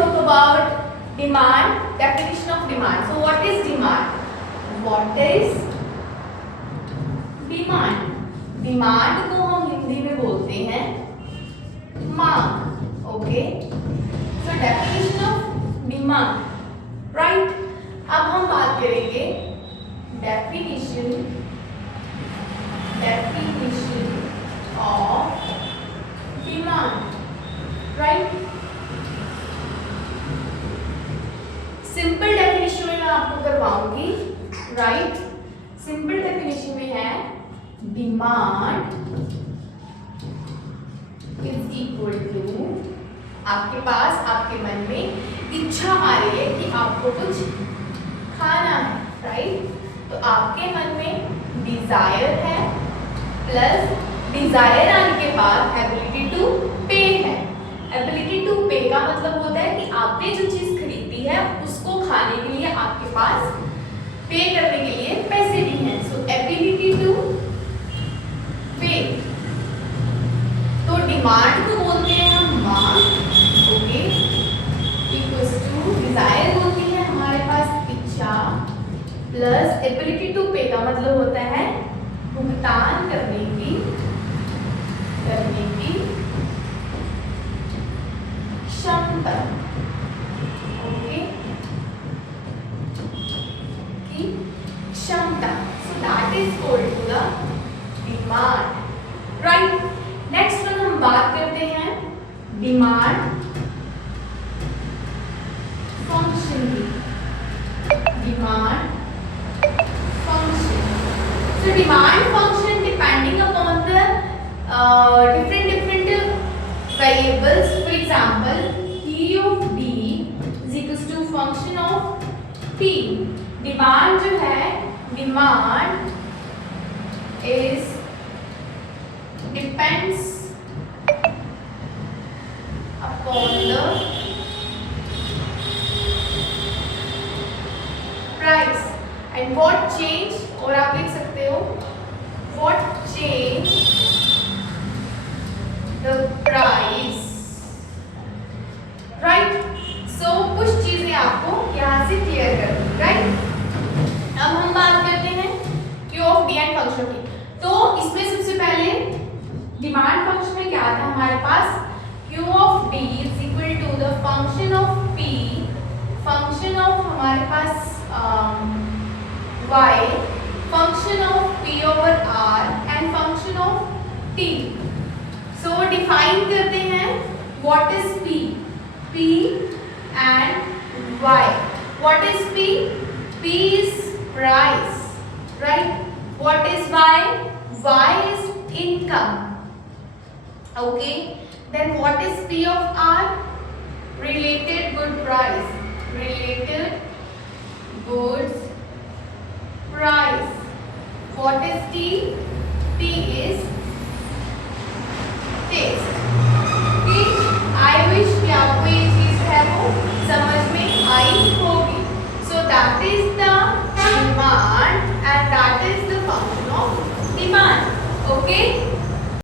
talk about demand, definition of demand. So what is demand? What is demand? Demand को हम हिंदी में बोलते हैं मांग. Okay, so definition of demand, right. अब हम बात करेंगे definition of demand, right. Simple definition में मैं आपको करवाऊंगी, राइट. सिंपल डेफिनेशन में है डिमांड इज इक्वल टू, आपके पास आपके मन में इच्छा आ रही है कि आपको कुछ खाना है, राइट. तो आपके मन में डिजायर है, प्लस डिजायर आने के बाद एबिलिटी टू पे है. एबिलिटी टू पे का मतलब होता है कि आपने जो चीज खरीदी है उसको खाने के लिए आपके पास पे करने के लिए पैसे भी हैं. सो एबिलिटी टू पे. तो डिमांड को बोलते हैं हम मांग, ओके, इक्वल्स टू डिजायर होती है हमारे पास इच्छा, प्लस एबिलिटी टू पे का मतलब होता है भुगतान करने की क्षमता, ओके, की क्षमता. So that is equal to the demand, right. Next one हम बात करते हैं डिमांड फंक्शन की. Demand function. So demand function depending upon the different variables. For example, P of D is equals to function of P. Demand जो है, demand is depends upon the price and what change, और आप लिख सकते हो what change the price, right. so कुछ चीजें आपको यहाँ से क्लियर कर दूँ, राइट. अब हम बात करते हैं Q of D and function की. तो इसमें सबसे पहले डिमांड फंक्शन में क्या था हमारे पास, Q of D is equal to the function of P, function of हमारे पास Y, function of P over R and function of T. So define करते हैं what is P, P and Y. What is P? P is price, right. What is Y? Y is income, okay. Then what is P of R? Related good price, related goods price. What is T? T is taste.